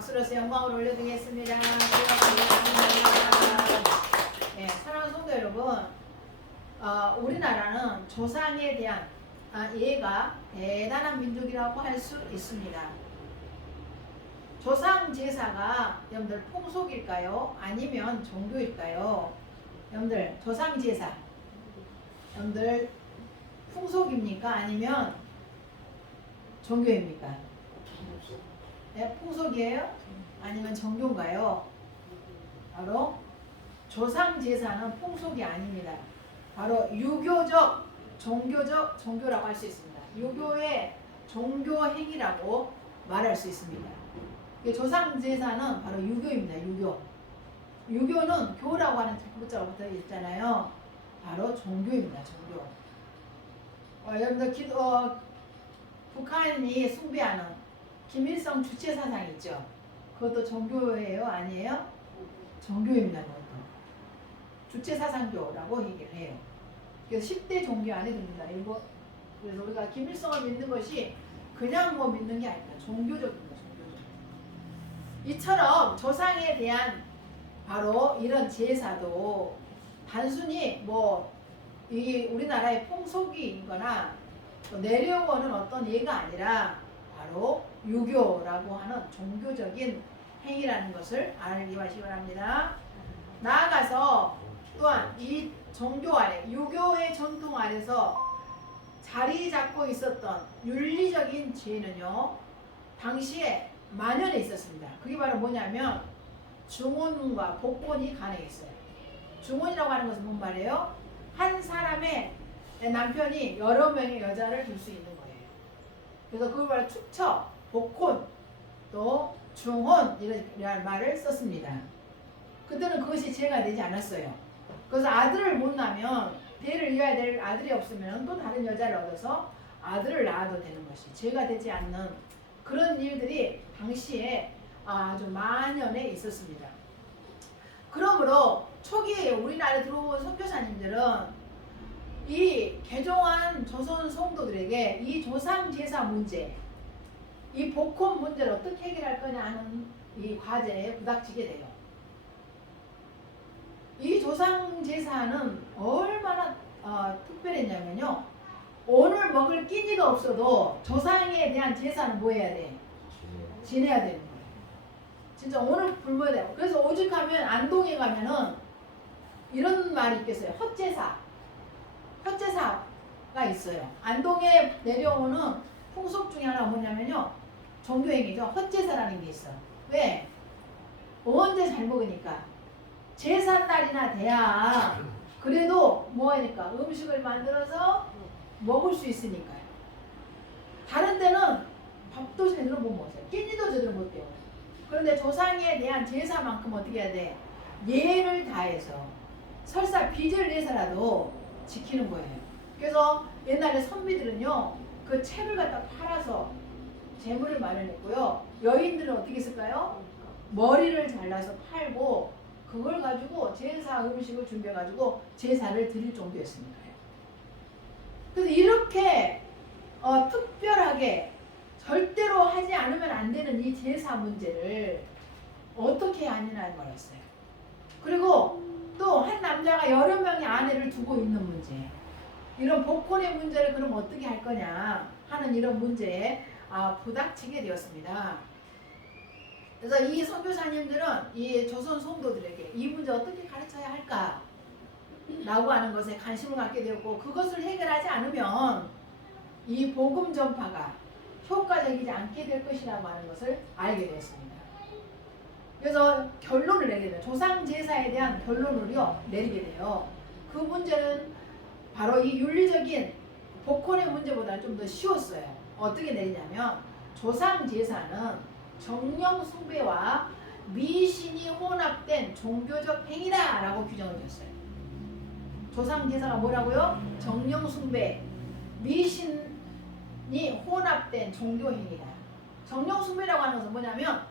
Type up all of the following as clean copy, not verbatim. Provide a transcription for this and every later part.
박수로서 영광을 올려드리겠습니다. 네, 사랑하는 성도 여러분, 우리나라는 조상에 대한 예가 대단한 민족이라고 할 수 있습니다. 조상 제사가 여러분들 풍속일까요? 아니면 종교일까요? 여러분들 조상 제사 여러분들 풍속입니까? 아니면 종교입니까? 네, 풍속이에요? 아니면 종교인가요? 바로 조상 제사는 풍속이 아닙니다. 바로 유교적, 종교라고 할 수 있습니다. 유교의 종교 행위라고 말할 수 있습니다. 조상 제사는 바로 유교입니다. 유교는 교라고 하는 글자가 붙어 있잖아요. 바로 종교입니다. 종교. 여러분들 북한이 숭배하는 김일성 주체 사상 있죠? 그것도 종교예요? 아니에요? 종교입니다. 그것도. 주체 사상교라고 얘기를 해요. 그래서 10대 종교 안에 듭니다. 그래서 우리가 김일성을 믿는 것이 그냥 믿는 게 아닙니다. 종교적입니다. 이처럼 조상에 대한 바로 이런 제사도 단순히 이 우리나라의 풍속이거나 내려오는 어떤 예가 아니라 바로 유교라고 하는 종교적인 행위라는 것을 알기 바랍니다. 나아가서 또한 이 종교 아래, 유교의 전통 아래서 자리 잡고 있었던 윤리적인 죄는요, 당시에 만연해 있었습니다. 그게 바로 뭐냐면 중혼과 복혼이 가능했어요. 중혼이라고 하는 것은 뭔 말이에요? 한 사람의 남편이 여러 명의 여자를 둘 수 있는 거예요. 그래서 그걸 바로 축처, 복혼, 또 중혼 이런 말을 썼습니다. 그때는 그것이 죄가 되지 않았어요. 그래서 아들을 못 낳으면 대를 이어야 될 아들이 없으면 또 다른 여자를 얻어서 아들을 낳아도 되는 것이 죄가 되지 않는 그런 일들이 당시에 아주 만연해 있었습니다. 그러므로 초기에 우리나라에 들어온 선교사님들은 이 개종한 조선 성도들에게 이 조상 제사 문제, 이 복혼 문제를 어떻게 해결할 거냐 하는 이 과제에 부닥치게 돼요. 이 조상 제사는 얼마나 특별했냐면요, 오늘 먹을 끼니가 없어도 조상에 대한 제사는 뭐 해야 돼? 지내야 되는 거예요. 진짜 오늘 굶어야 돼요. 그래서 오죽하면 안동에 가면은 이런 말이 있겠어요. 헛제사가 있어요. 안동에 내려오는 풍속 중에 하나가 뭐냐면요, 종교행위죠. 헛제사라는 게 있어. 왜? 언제 잘 먹으니까. 제삿날이나 돼야 그래도 뭐 하니까 음식을 만들어서 먹을 수 있으니까요. 다른 데는 밥도 제대로 못 먹어요. 끼니도 제대로 못 돼요. 그런데 조상에 대한 제사만큼 어떻게 해야 돼? 예를 다해서 설사 빚을 내서라도 지키는 거예요. 그래서 옛날에 선비들은요, 그 채를 갖다 팔아서 재물을 마련했고요. 여인들은 어떻게 했을까요? 머리를 잘라서 팔고 그걸 가지고 제사 음식을 준비해가지고 제사를 드릴 정도였습니다. 그래서 이렇게 특별하게 절대로 하지 않으면 안 되는 이 제사 문제를 어떻게 하느냐는 거였어요. 그리고 또 한 남자가 여러 명의 아내를 두고 있는 문제, 이런 복혼의 문제를 그럼 어떻게 할 거냐 하는 이런 문제에 부닥치게 되었습니다. 그래서 이 선교사님들은 이 조선 성도들에게 이 문제 어떻게 가르쳐야 할까 라고 하는 것에 관심을 갖게 되었고, 그것을 해결하지 않으면 이 복음 전파가 효과적이지 않게 될 것이라고 하는 것을 알게 되었습니다. 그래서 결론을 내게 돼요. 조상 제사에 대한 결론을요 내리게 돼요. 그 문제는 바로 이 윤리적인 복혼의 문제보다 좀 더 쉬웠어요. 어떻게 내리냐면 조상 제사는 정령 숭배와 미신이 혼합된 종교적 행위다 라고 규정을 줬어요. 조상 제사가 뭐라고요? 정령 숭배, 미신이 혼합된 종교 행위다. 정령 숭배라고 하는 것은 뭐냐면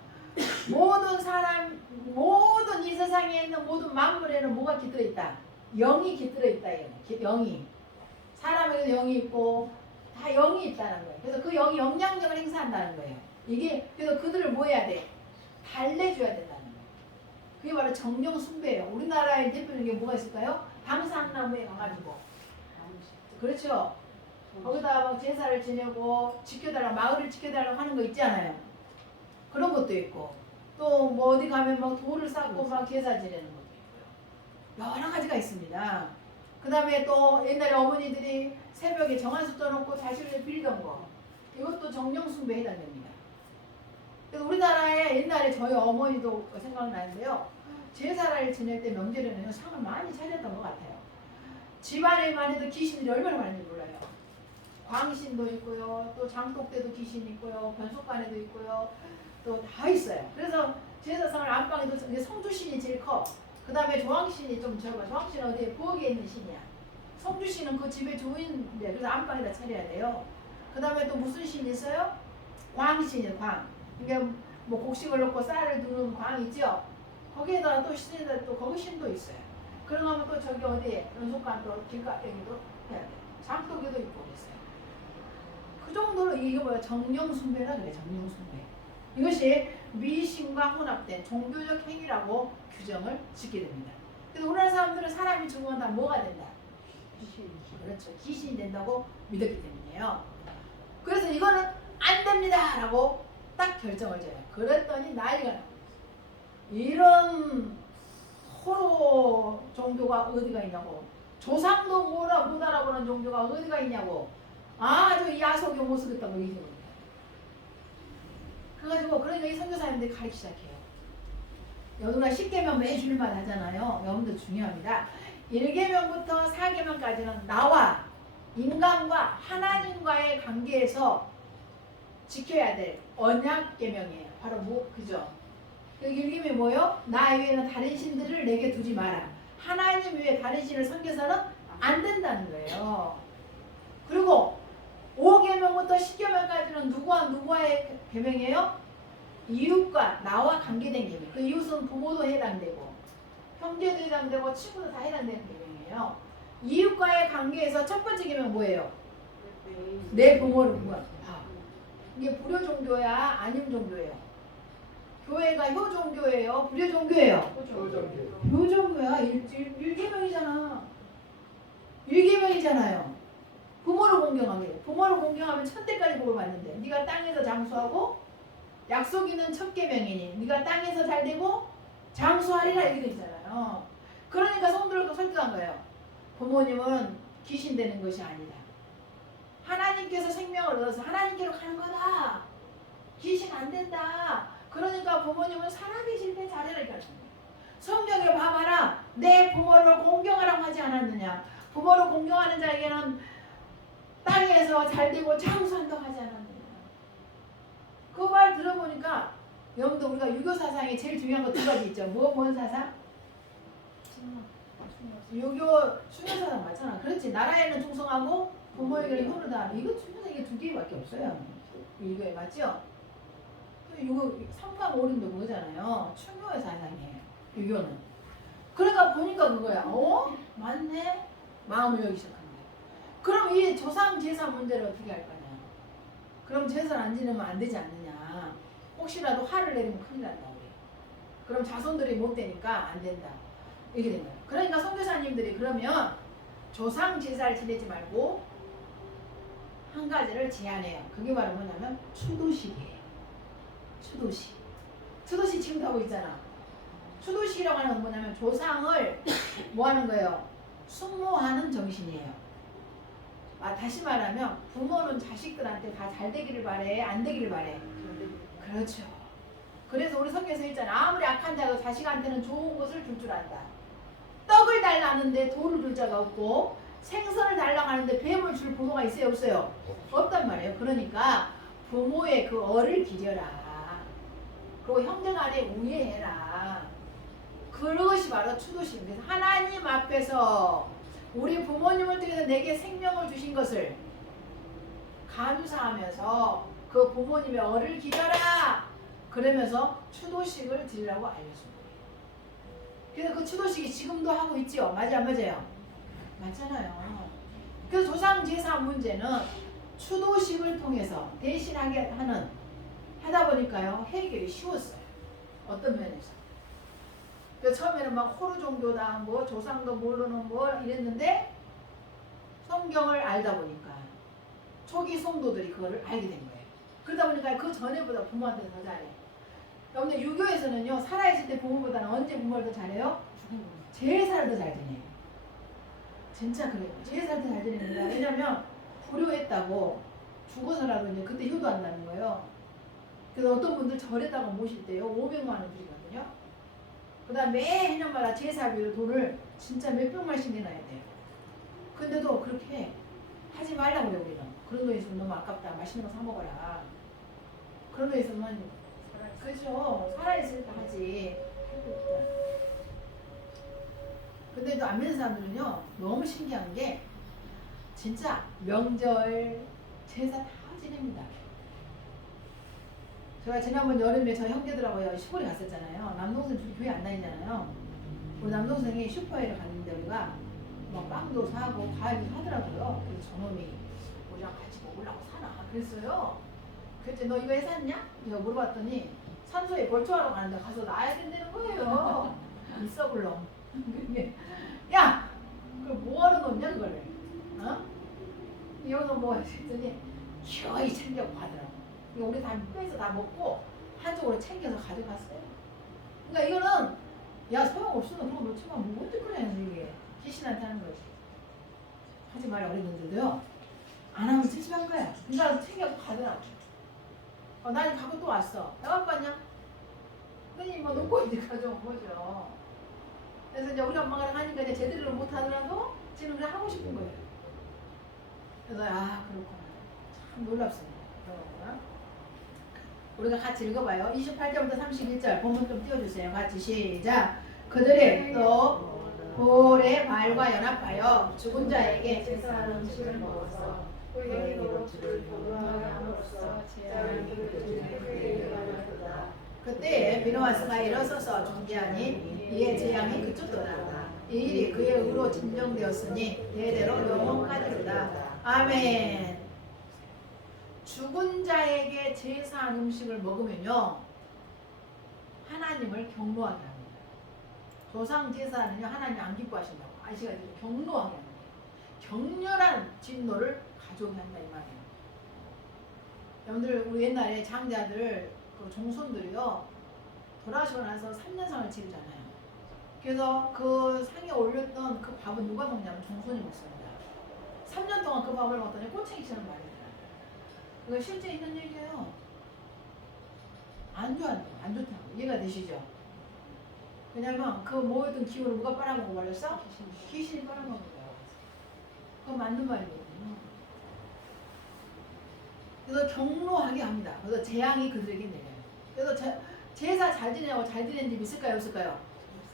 모든 이 세상에 있는 모든 만물에는 뭐가 깃들어 있다? 영이 깃들어 있다. 영이. 사람에게도 영이 있고 다 영이 있다는 거예요. 그래서 그 영이 영향력을 행사한다는 거예요. 이게 그래서 그들을 뭐 해야 돼? 달래줘야 된다는 거예요. 그게 바로 정령 숭배예요. 우리나라의 대표적인 게 뭐가 있을까요? 방산나무에 가가지고 그렇죠. 거기다 막 제사를 지내고 지켜달라고 마을을 지켜달라고 하는 거 있잖아요. 그런 것도 있고 또 뭐 어디 가면 막 돌을 쌓고 막 제사 지내는 것도 있고요. 여러 가지가 있습니다. 그 다음에 또 옛날에 어머니들이 새벽에 정한수 떠놓고 자식을 빌던 거 이것도 정령숭배에 해당됩니다. 그래서 우리나라에 옛날에 저희 어머니도 생각나는데요. 제사를 지낼 때 명절에는 상을 많이 차렸던 것 같아요. 집안에만 해도 귀신들이 얼마나 많은지 몰라요. 광신도 있고요. 또 장독대도 귀신 있고요. 변속관에도 있고요. 또 다 있어요. 그래서 제사상을 안방에도 성주신이 제일 커. 그 다음에 조항신이 좀 적어. 조항신은 어디에? 부엌에 있는 신이야. 성주신은 그 집의 주인인데 그래서 안방에다 차려야 돼요. 그 다음에 또 무슨 신이 있어요? 광신이에요. 광. 그러니까 뭐 곡식을 넣고 쌀을 두는 광 있죠? 거기에다가 또 신에다 또 거기 신도 있어요. 그러면 또 저기 어디에? 연속관 또 길가에도 해야 돼. 장독에도 있고 그랬어요. 그 정도로 이게 뭐야? 정령숭배라 그래. 정령숭배. 이것이 미신과 혼합된 종교적 행위라고 규정을 짓게 됩니다. 그래서 우리나라 사람들은 사람이 죽으면 다 뭐가 된다? 귀신. 그렇죠. 귀신이 된다고 믿었기 때문이에요. 그래서 이거는 안 됩니다 라고 딱 결정을 줘요. 그랬더니 난리가 나. 이런 호로 종교가 어디가 있냐고. 조상도 뭐라 못 알아보는 종교가 어디가 있냐고. 아주 야속의 모습 있다고 얘기해요. 그래가지고 그러니까 이 선교사님들이 가르치기 시작해요. 여러분가 10계명 매주일마다 하잖아요. 여러분들 중요합니다. 1계명부터 4계명까지는 나와 인간과 하나님과의 관계에서 지켜야 될 언약계명이에요. 바로 뭐 그죠? 여기 1계명이 뭐예요? 나 외에는 다른 신들을 내게 두지 마라. 하나님 외에 다른 신을 섬겨서는 안 된다는 거예요. 그리고 5계명부터 10계명까지는 누구와의 계명이에요? 이웃과 나와 관계된 계명. 그 이웃은 부모도 해당되고 형제도 해당되고 친구도 다 해당되는 계명이에요. 이웃과의 관계에서 첫 번째 계명 뭐예요? 내 부모를 뭐야? 이게 불효 종교야? 아님 종교예요? 교회가 효 종교예요? 불효 종교예요? 효 종교야. 1계명이잖아. 1계명이잖아요. 부모를 공경하게. 부모를 공경하면 천대까지 복을 받는데 네가 땅에서 장수하고 약속 있는 첫 계명이니 네가 땅에서 잘 되고 장수하리라 이렇게 되잖아요. 그러니까 성도를 설득한 거예요. 부모님은 귀신 되는 것이 아니다. 하나님께서 생명을 얻어서 하나님께로 가는 거다. 귀신 안 된다. 그러니까 부모님은 살아계실 때 잘해라 이렇게 하는 거예요. 성경에 봐봐라. 내 부모를 공경하라고 하지 않았느냐. 부모를 공경하는 자에게는 땅에서 잘되고 장수한다고 하지 않았느냐. 그 말 들어보니까 여러분들 우리가 유교 사상에 제일 중요한 거 2가지 있죠. 뭔 사상? 유교 순교 사상 맞잖아. 그렇지. 나라에는 충성하고 부모에게는 효를 다하는 이거 순교사 이게 2개밖에 없어요. 유교에 맞죠? 유교 3강 5륜도 뭐잖아요. 충교의 사상이에요. 유교는. 그러니까 보니까 그거야. 맞네? 마음을 열기 시작합니다. 그럼 이 조상 제사 문제를 어떻게 할 거냐? 그럼 제사를 안 지내면 안 되지 않느냐? 혹시라도 화를 내리면 큰일 난다 우리. 그럼 자손들이 못 되니까 안 된다. 이렇게 된 거예요. 그러니까 선교사님들이 그러면 조상 제사를 지내지 말고 한 가지를 제안해요. 그게 바로 뭐냐면 추도식이에요. 추도식. 추도식 지금도 하고 있잖아. 추도식이라고 하는 건 뭐냐면 조상을 뭐 하는 거예요? 숭모하는 정신이에요. 다시 말하면 부모는 자식들한테 다 잘 되기를 바래, 안 되기를 바래. 그렇죠. 그래서 우리 성경에서 있잖아. 아무리 악한 자도 자식한테는 좋은 것을 줄 줄 안다. 떡을 달라는데 돌을 줄 자가 없고 생선을 달라고 하는데 뱀을 줄 부모가 있어요? 없어요? 없단 말이에요. 그러니까 부모의 그 어를 기려라. 그리고 형제간에 우애해라. 그것이 바로 추도식입니다. 하나님 앞에서 우리 부모님을 통해서 내게 생명을 주신 것을 감사하면서 그 부모님의 어를 기려라. 그러면서 추도식을 드리라고 알려줍니다. 그래서 그 추도식이 지금도 하고 있죠. 맞아요, 안 맞아요? 맞잖아요. 그래서 조상제사 문제는 추도식을 통해서 대신하게 하다 보니까요 해결이 쉬웠어요. 어떤 면에서. 그 처음에는 막 호루 종교다, 뭐 조상도 모르는 뭐 이랬는데 성경을 알다 보니까 초기 성도들이 그거를 알게 된 거예요. 그러다 보니까 그 전에보다 부모한테 더 잘해. 여러분들 유교에서는요, 살아있을 때 부모보다는 언제 부모를 더 잘해요? 제일 살 더 잘 지내요. 진짜 그래요. 제일 살 더 잘 지냅니다. 왜냐면 불효했다고 죽어서라도 이제 그때 효도한다는 거예요. 그래서 어떤 분들 절에다가 모실 때요 500만 원 드리거든요. 그다음 매 해년마다 제사비로 돈을 진짜 몇백만씩 내놔야 돼요. 근데도 그렇게 하지 말라고 그래요. 우리는 그런 돈 있으면 너무 아깝다. 맛있는 거 사 먹어라. 그런 돈 있으면 그렇죠. 살아있을 때 하지. 근데 또 안 믿는 사람들은요 너무 신기한 게 진짜 명절 제사 다 지냅니다. 제가 지난번 여름에 저 형제들하고 시골에 갔었잖아요. 남동생 둘이 교회 안 다니잖아요. 우리 남동생이 슈퍼에를 갔는데 우리가 막 빵도 사고 과일도 사더라고요. 그래서 저놈이 우리랑 같이 먹으려고 사나 그랬어요. 그랬더니 너 이거 해 샀냐? 제가 물어봤더니 산소에 벌초하러 가는데 가서 놔야 된다는 거예요. 있어 불러. 야! 그걸 뭐하러 놓냐 그거를. 어? 여기서 뭐 했더니 기어이 챙겨고 하더라고. 우리 다 빼서 다 먹고 한쪽으로 챙겨서 가져갔어요. 그러니까 이거는 야 소용없어. 그런 거 놓치면 뭐 어떡하냐 이게. 귀신한테 하는 거지. 하지 말라고 그랬는데도요. 안 하면 찝찝한 거야. 그러니까 챙겨서 가더라고. 난 갖고 또 왔어. 나 갖고 왔냐? 그러니 뭐 놓고 이제 가져온 거죠. 그래서 이제 우리 엄마가 하니까 이제 제대로 못 하더라도 지금 그냥 하고 싶은 거예요. 그래서 그렇구나. 참 놀랍습니다. 그렇구나. 우리가 같이 읽어봐요. 28절부터 31절 본문 좀 띄워주세요. 같이 시작. 그들의 또 볼의 발과 연합하여 죽은 자에게 제사하는 음식을 먹어서 그에게로 주를 경배하게 함으로써 재앙이 그들에게 일어났도다. 그때에 비누아스가 일어서서 중재하니 이에 재앙이 그쳤도다. 이 일이 그의 의로 진정되었으니 대대로 영원까지로다. 아멘. 죽은 자에게 제사한 음식을 먹으면요 하나님을 경노하게 합니다. 조상 제사는요 하나님 안 기뻐하신다고. 아시겠죠? 경노하게 합니다. 격렬한 진노를 가져오게 한다 이 말이에요. 여러분들 우리 옛날에 장자들 그 종손들이요 돌아가시고 나서 3년상을 치르잖아요. 그래서 그 상에 올렸던 그 밥은 누가 먹냐면 종손이 먹습니다. 3년 동안 그 밥을 먹더니 꼬챙이처럼 말이에요. 이거 실제 있는 얘기예요. 안 좋다고. 이해가 되시죠? 왜냐면 그 모였던 기운을 누가 빨아먹고 말렸어? 귀신이 빨아먹은 거예요. 그건 맞는 말이거든요. 그래서 경로하게 합니다. 그래서 재앙이 그들에게 내려요. 그래서 제사 잘 지내고 잘 지내는 집 있을까요? 없을까요?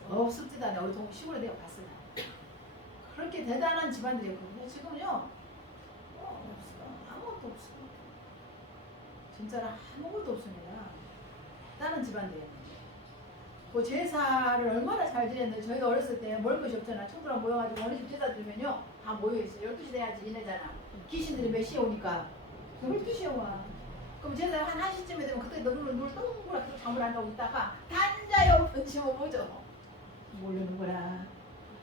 없습니다. 우리 시골에 내가 봤어요. 그렇게 대단한 집안들이었거든요. 지금요 없어. 아무것도 없어. 진짜로 아무것도 없습니다. 다른 집안들이었는데 그 제사를 얼마나 잘 지냈는데 저희가 어렸을 때 먹을 것이 없잖아. 친구랑 모여가지고 어느 집 제사 드리면요 다 모여있어요. 12시 돼야지 이내잖아. 귀신들이 몇 시에 오니까 12시에 와. 그럼 제사 한 1시쯤에 되면 그때 눈을 동그랗게 잠을 안 자고 있다가 단자요 던지면 뭐죠? 모르는 거라.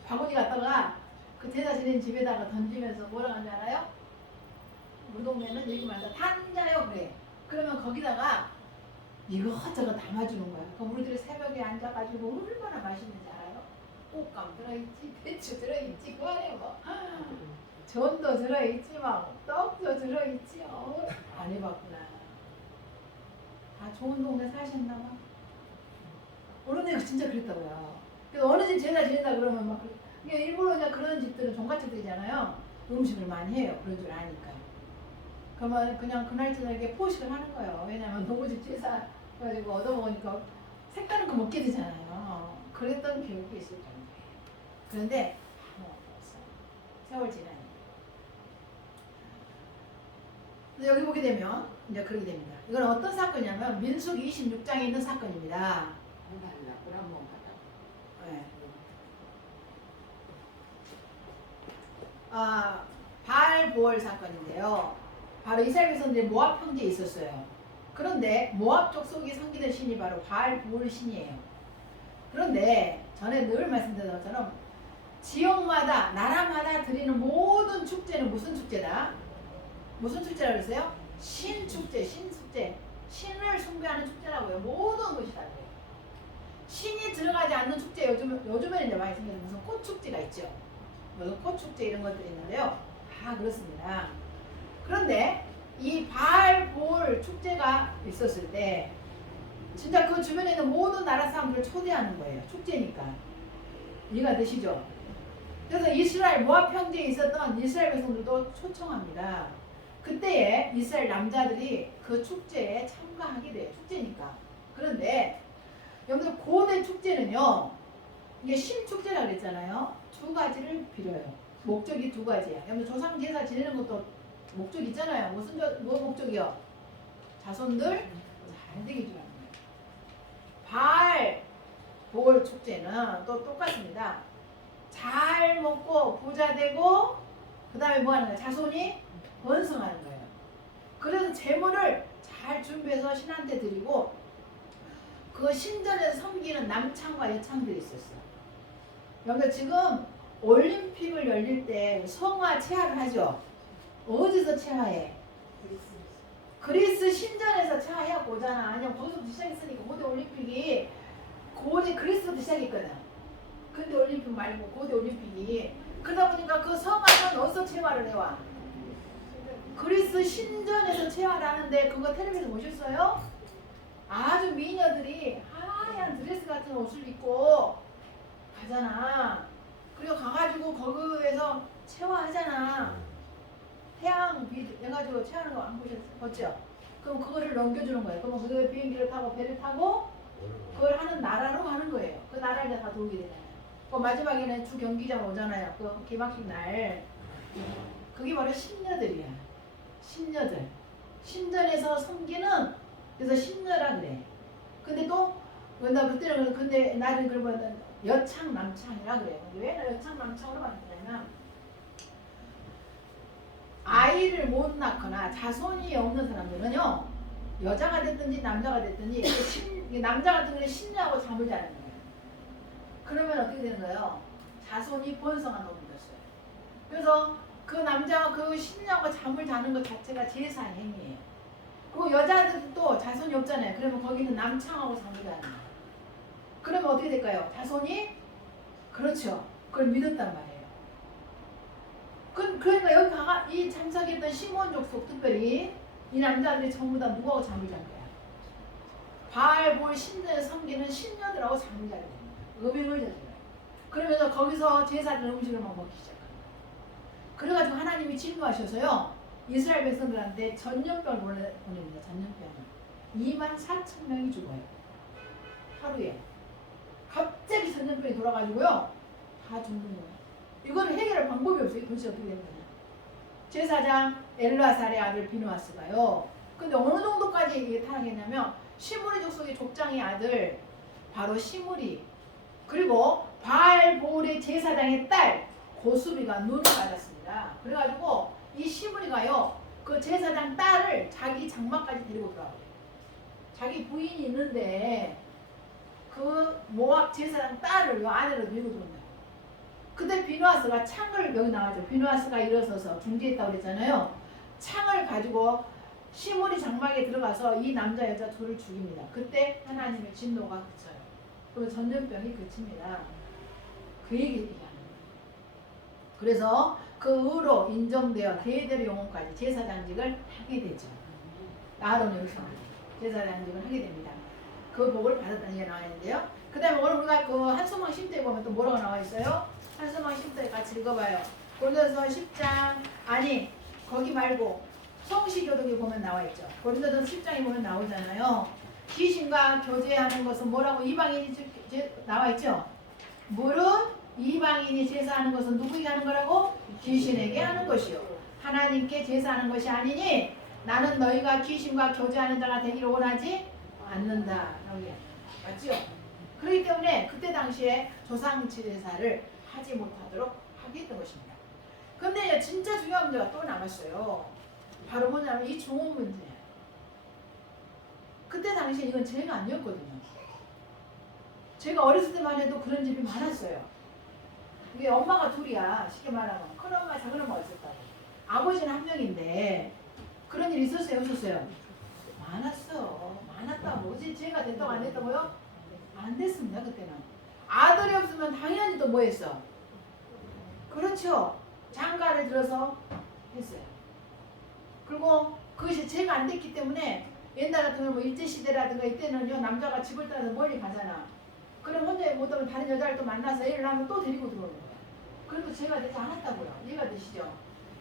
바구니 갖다가 그 제사 지낸 집에다가 던지면서 뭐라고 하는지 알아요? 우리 동네는 얘기만 하다 단자요 그래. 그러면 거기다가 이것저것 담아주는 거야. 그럼 우리들이 새벽에 앉아가지고 얼마나 맛있는지 알아요? 꽃감 들어있지, 배추 들어있지, 그 안에 뭐 전도 들어있지, 막 떡도 들어있지. 안 해봤구나. 다 좋은 동네 사셨나 봐. 어느 데가 진짜 그랬다고요. 그래서 어느 집 제사 지낸다 그러면 막 일부러 그런 집들은 종갓집들이잖아요. 음식을 많이 해요. 그런 줄 아니까. 그러면 그냥 그날 저녁에 포식을 하는 거예요. 왜냐면 노부집 제사 가지고 얻어먹으니까 색다른 거 먹게 되잖아요. 그랬던 기억이 있을 정도예요. 그런데 아무것도 없어요. 세월 지나니. 그래서 여기 보게 되면 이제 그렇게 됩니다. 이건 어떤 사건이냐면 민수기 26장에 있는 사건입니다. 네. 바알보알 사건인데요. 바로 이스라엘 백성들이 모압 평지에 있었어요. 그런데 모압 족속이 섬기던 신이 바로 바알보올 신이에요. 그런데 전에 늘 말씀드린 것처럼 지역마다 나라마다 드리는 모든 축제는 무슨 축제다? 무슨 축제라고 그랬어요? 신축제, 신축제. 신을 숭배하는 축제라고요. 모든 것이 다 그래요. 신이 들어가지 않는 축제, 요즘에는 이제 많이 생겨서 무슨 꽃축제가 있죠. 무슨 꽃축제 이런 것들이 있는데요. 다 그렇습니다. 그런데 이 바알볼 축제가 있었을 때 진짜 그 주변에 있는 모든 나라 사람들을 초대하는 거예요. 축제니까. 이해가 되시죠? 그래서 이스라엘 모압 평지에 있었던 이스라엘 백성들도 초청합니다. 그때에 이스라엘 남자들이 그 축제에 참가하게 돼요. 축제니까. 그런데 여기서 고대 축제는요, 이게 신축제라고 그랬잖아요. 두 가지를 빌어요. 목적이 두 가지야. 여기 조상 제사 지내는 것도 목적 있잖아요. 뭐 목적이요? 자손들 잘 되게 주라는 거예요. 바알 볼 축제는 또 똑같습니다. 잘 먹고 부자 되고 그 다음에 뭐 하는 거예요? 자손이 번성하는 거예요. 그래서 재물을 잘 준비해서 신한테 드리고 그 신전에서 섬기는 남창과 여창들이 있었어요. 여기서 지금 올림픽을 열릴 때 성화 체화를 하죠. 어디서 체화해? 그리스 신전에서 체화해갖고 오잖아. 아니면 거기서부터 시작했으니까 고대 올림픽이 고대 그리스부터 시작했거든. 근데 올림픽 말고 고대 올림픽이 그러다 보니까 그 성화는 어디서 체화를 해와? 그리스 신전에서 체화를 하는데 그거 텔레비에서 보셨어요? 아주 미녀들이 하얀 드레스 같은 옷을 입고 가잖아. 그리고 가가지고 거기에서 체화하잖아. 태양 빛 해가지고 체하는 거 안 보셨죠? 그럼 그거를 넘겨주는 거예요. 그럼 그 비행기를 타고 배를 타고 그걸 하는 나라로 가는 거예요. 그 나라를 다 돌게 되잖아요. 그 마지막에는 주 경기장 오잖아요. 그 개막식 날. 그게 바로 신녀들이야. 신녀들. 신전에서 섬기는 그래서 신녀라 그래. 근데 또 나 그때는 근데 나는 그러면 여창 남창이라 그래요. 왜 여창 남창으로 만드냐면 아이를 못 낳거나 자손이 없는 사람들은요, 여자가 됐든지 남자가 됐든지 남자 같은 경우는 신녀하고 잠을 자는 거예요. 그러면 어떻게 되는 거예요? 자손이 번성한 놈이 됐어요. 그래서 그 남자가 그 신녀하고 잠을 자는 것 자체가 제사 행위예요. 그리고 여자들도 자손이 없잖아요. 그러면 거기는 남창하고 잠을 자는 거예요. 그러면 어떻게 될까요? 자손이 그렇죠. 그걸 믿었단 말이에요. 그러니까 여기 이 참석했던 시몬 족속 특별히 이 남자들이 전부 다 누구하고 잠을 잔 거야? 바알볼 신전에 섬기는 신녀들하고 잠을 자게 됩니다. 음행을 저질러요. 그러면서 거기서 제사를 음식을 막 먹기 시작합니다. 그래가지고 하나님이 진노하셔서요, 이스라엘 백성들한테 전염병을 보냅니다. 전염병을 24,000명이 죽어요. 하루에. 갑자기 전염병이 돌아가지고요, 다 죽는 거예요. 이거는 해결할 방법이 없어요. 도대체 어떻게 되는 거냐. 제사장 엘라살의 아들 비누아스가요. 근데 어느 정도까지 이게 타락했냐면 시므리 족속의 족장의 아들 바로 시므리, 그리고 바알볼의 제사장의 딸 고수비가 눈을 맞았습니다. 그래가지고 이 시므리가요, 그 제사장 딸을 자기 장막까지 데리고 들어가요. 자기 부인이 있는데 그 모압 제사장 딸을 아내로 밀고 들어온다. 그때 비누아스가 창을, 여기 나와죠. 비누아스가 일어서서 중지했다고 그랬잖아요. 창을 가지고 시므리 장막에 들어가서 이 남자 여자 둘을 죽입니다. 그때 하나님의 진노가 그쳐요. 그리고 전염병이 그칩니다. 그 얘기하는 거예요. 그래서 그 후로 인정되어 대대로 영원까지 제사장직을 하게 되죠. 아론의 후손 제사장직을 하게 됩니다. 그 복을 받았다는 얘기가 나와 있는데요. 그 다음에 오늘 우리가 그 한소망 10대에 보면 또 뭐라고 나와 있어요? 한소망 10대 같이 읽어봐요. 고린도서 10장, 아니 거기 말고 성시교독에 보면 나와 있죠. 고린도서 10장에 보면 나오잖아요. 귀신과 교제하는 것은 뭐라고 이방인이 나와 있죠. 무릇 이방인이 제사하는 것은 누구에게 하는 거라고? 귀신에게 하는 것이요, 하나님께 제사하는 것이 아니니 나는 너희가 귀신과 교제하는 자가 되기를 원하지 않는다. 맞죠? 그렇기 때문에 그때 당시에 조상 제사를 하지 못하도록 하게 했던 것입니다. 근데 진짜 중요한 문제가 또 남았어요. 바로 뭐냐면 이 종업 문제예요. 그때 당시에 이건 죄가 아니었거든요. 제가 어렸을 때만 해도 그런 집이 많았어요. 이게 엄마가 둘이야. 쉽게 말하면 큰엄마 작은엄마가 있었다고. 아버지는 한 명인데 그런 일 있었어요? 없었어요? 많았어. 많았다고. 그치? 죄가 됐다고 안 됐다고요? 안 됐습니다. 그때는. 아들이 없으면 당연히 또 뭐 했어? 그렇죠. 장가를 들어서 했어요. 그리고 그것이 죄가 안 됐기 때문에 옛날 같은 경우 뭐 일제시대라든가 이때는요 남자가 집을 떠나서 멀리 가잖아. 그럼 혼자 못하면 다른 여자를 또 만나서 애를 낳으면 또 데리고 들어오는 거야. 그래도 죄가 되지 않았다고요. 이해가 되시죠?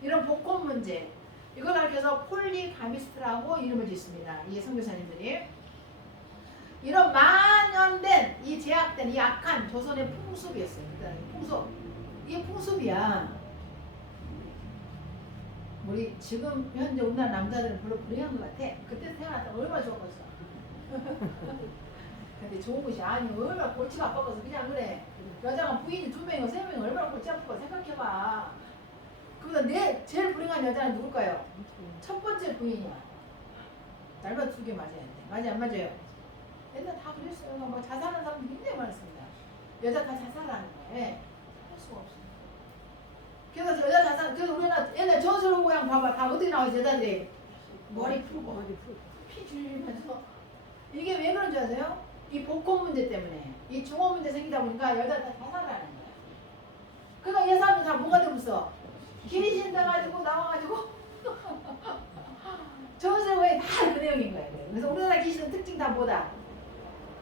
이런 복권 문제 이걸 가르쳐서 폴리가미스트라고 이름을 짓습니다. 이 선교사님들이 이런 만연된 이 제약된 이 악한 조선의 풍습이었어요. 풍습 이게 풍습이야. 우리 지금 현재 우리나라 남자들은 별로 불행한 것 같아. 그때 태어났다 얼마나 좋았겠어. 근데 좋은 것이 아니 얼마나 골치가 아파서 그냥 그래. 여자가 부인이 2명이고 3명이 얼마나 골치 아프고 생각해봐. 그래서 내 제일 불행한 여자는 누굴까요? 첫 번째 부인이야. 날마다 2개 맞아야 돼. 맞아 안 맞아요? 옛날 다 그랬어요. 뭐 자살하는 사람도 굉장히 많았습니다. 여자 다 자살하는 거예요. 할 수가 없어요. 그래서 여자 자살, 그래서 우리나라 옛날 전설 모양 봐봐. 다 어떻게 나와요? 여자들이 머리 풀고 피 줄이면서 이게 왜 그런 줄 아세요? 이 복권 문제 때문에 이 중원 문제 생기다 보니까 여자 다 자살을 하는 거야. 그러니까 이 사람들 다 뭐가 되면서 기리신 돼가지고 나와가지고 전설모에 다 그 내용인 거예요. 그래서 우리나라 귀신은 특징 다 뭐다?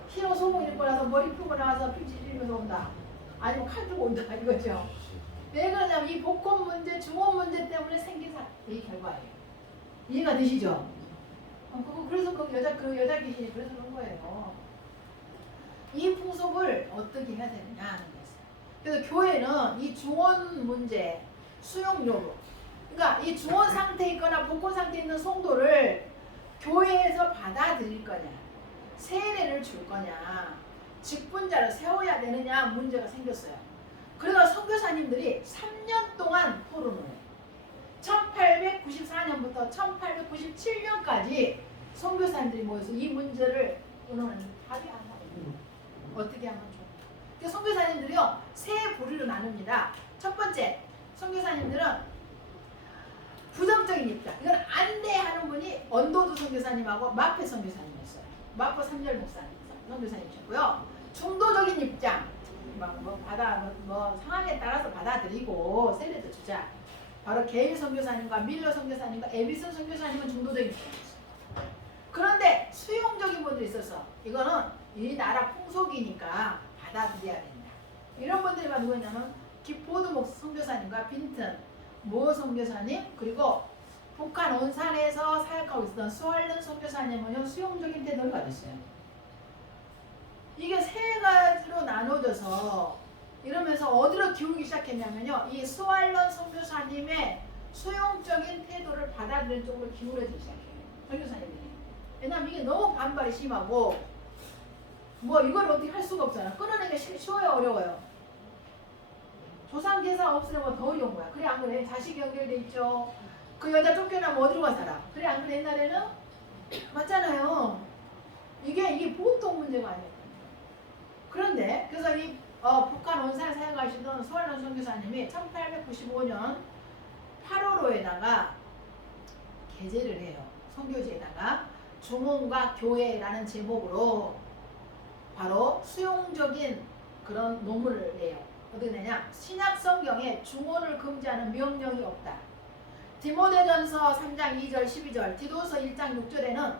흰옷 소복 입고 나서 머리 풀고 나와서 피 줄이면서 온다. 아니면 칼 들고 온다 이거죠. 왜 그러냐면 이 복권 문제, 중원 문제 때문에 생긴 이 결과예요. 이해가 되시죠? 그래서 그 여자 귀신이 그래서 그런 거예요. 이 풍속을 어떻게 해야 되느냐 하는 거였어요. 그래서 교회는 이 중원 문제, 수용 여부, 그러니까 이 중원 상태에 있거나 복권 상태에 있는 성도를 교회에서 받아들일 거냐, 세례를 줄 거냐, 직분자를 세워야 되느냐 문제가 생겼어요. 그래서 선교사님들이 3년 동안 토론을 해요. 1894년부터 1897년까지 선교사님들이 모여서 이 문제를 의논하는 답이 안 나와요. 어떻게 하면 좋을까? 그래서 선교사님들이요 세 부류로 나눕니다. 첫 번째, 선교사님들은 부정적인 입장. 이건 안 돼 하는 분이 언도두 선교사님하고 마페 선교사님이었어요. 마포 3절 목사님 선교사님이셨고요. 중도적인 입장. 상황에 따라서 받아들이고 세례도 주자. 바로 게일 선교사님과 밀러 선교사님과 에비슨 선교사님은 중도적인 입장이었어요. 그런데 수용적인 분들이 있어서 이거는 이 나라 풍속이니까 받아들여야 된다. 이런 분들만 누구냐면 기포드 선교사님과 빈튼 모 선교사님 그리고 북한 온산에서 사역하고 있었던 수알른 선교사님은요 수용적인 태도를 가졌어요. 이게 세 가지로 나눠져서 이러면서 어디로 기울기 시작했냐면요 이 수알른 선교사님의 수용적인 태도를 받아들이는 쪽으로 기울어지기 시작해요. 선교사님들이. 왜냐면 이게 너무 반발이 심하고 뭐 이걸 어떻게 할 수가 없잖아. 끊어내기가 쉬워요 어려워요? 조상계사 없으면 더 어려운 거야. 그래 안 그래? 자식이 연결돼 있죠. 그 여자 쫓겨나면 어디로 가 살아? 그래 안 그래? 옛날에는? 맞잖아요. 이게 보통 문제가 아니에요. 그런데 그래서 이 북한 원산에 사용하시던 수알른 선교사님이 1895년 8월호에다가 게재를 해요. 선교지에다가 중원과 교회라는 제목으로 바로 수용적인 그런 논문을 내요. 어떻게 되냐? 신약 성경에 중원을 금지하는 명령이 없다. 디모데전서 3장 2절 12절, 디도서 1장 6절에는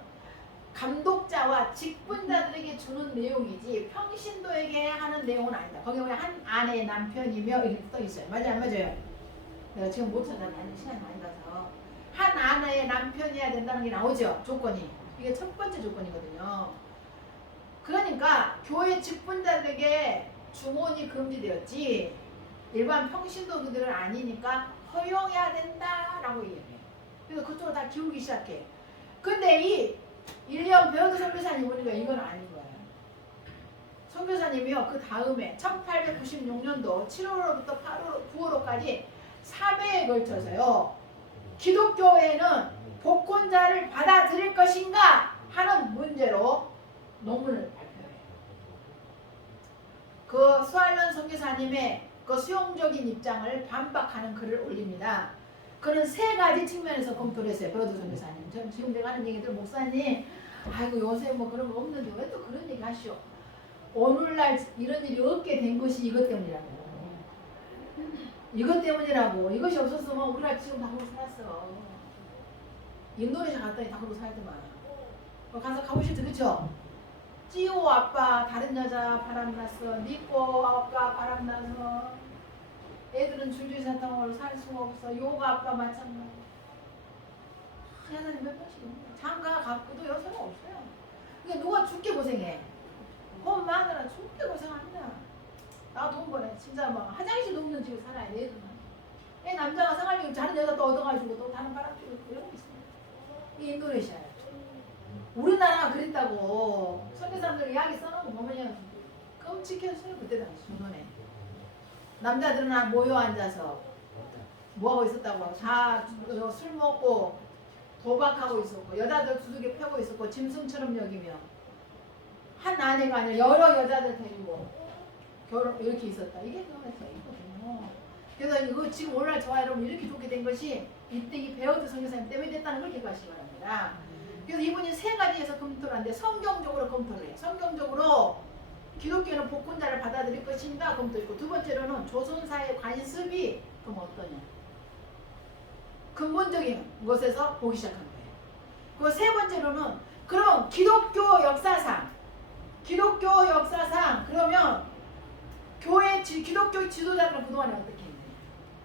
감독자와 직분자들에게 주는 내용이지 평신도에게 하는 내용은 아니다. 거기 보면 한 아내의 남편이며 이렇게 써 있어요. 맞아요, 안 맞아요? 내가 지금 못 찾아다니는 시간이 많이 가서 한 아내의 남편이어야 된다는 게 나오죠. 조건이. 이게 첫 번째 조건이거든요. 그러니까 교회 직분자들에게 중원이 금지되었지 일반 평신도들은 아니니까 허용해야 된다라고 얘기해요. 그래서 그쪽으로 다 기울기 시작해. 근데 이 1년 베어드 선교사님 보니까 이건 아닌 거예요. 선교사님이요 그 다음에 1896년도 7월부터 9월까지 3회에 걸쳐서요 기독교회는 복권자를 받아들일 것인가 하는 문제로 논문을 발표해요. 그 수알련 선교사님의 그 수용적인 입장을 반박하는 글을 올립니다. 그는 세 가지 측면에서 검토를 했어요. 베어드 선교사님. 지금 내가 하는 얘기들 목사님 아이고 요새 뭐 그런 거 없는데 왜 또 그런 얘기 하시오. 오늘날 이런 일이 없게 된 것이 이것 때문이라고. 이것 때문이라고. 이것이 없었으면 우리가 지금 다 그러고 살았어. 인도네시아 갔더니 다 그러고 살더만. 가서 가보실때 그쵸? 찌오 아빠 다른 여자 바람났어. 니꼬 아빠 바람나서 애들은 줄줄 사탕으로 살 수가 없어. 요가 아빠 마찬가지. 여자들이 몇 번씩 장가 갖고도 여자가 없어요. 그러니까 누가 죽게 고생해. 돈 마누라 죽게 고생합니다. 나 돈 버네. 진짜 막 화장실도 없는 집에 살아야 돼. 애 남자가 생활비 다른 여자 또 얻어가지고 또 다른 바람 피고 이런 거 있습니다. 이 인도네시아야. 우리나라가 그랬다고 선교 사람들 이야기 써놓고 보면 끔찍했어요. 그때 당시 조선에. 남자들은 모여 앉아서 뭐하고 있었다고 술 먹고 도박하고 있었고 여자들 두둑이 패고 있었고 짐승처럼 여기며 한 아내가 아니라 여러 여자들 데리고 결혼 이렇게 있었다. 이게 이거거든요. 그래서 이거 지금 오늘날 저와 여러분 이렇게 좋게 된 것이 이때 이 베어드 선교사님 때문에 됐다는 걸 기억하시기 바랍니다. 그래서 이분이 세 가지에서 검토를 하는데 성경적으로 검토를 해요. 성경적으로 기독교는 복권자를 받아들일 것인가 검토했고 두 번째로는 조선사의 관습이 그럼 어떠냐. 근본적인 것에서 보기 시작한 거예요. 그 세 번째로는 그럼 기독교 역사상 그러면 교회 기독교 지도자들은 그동안에 어떻게 했느냐.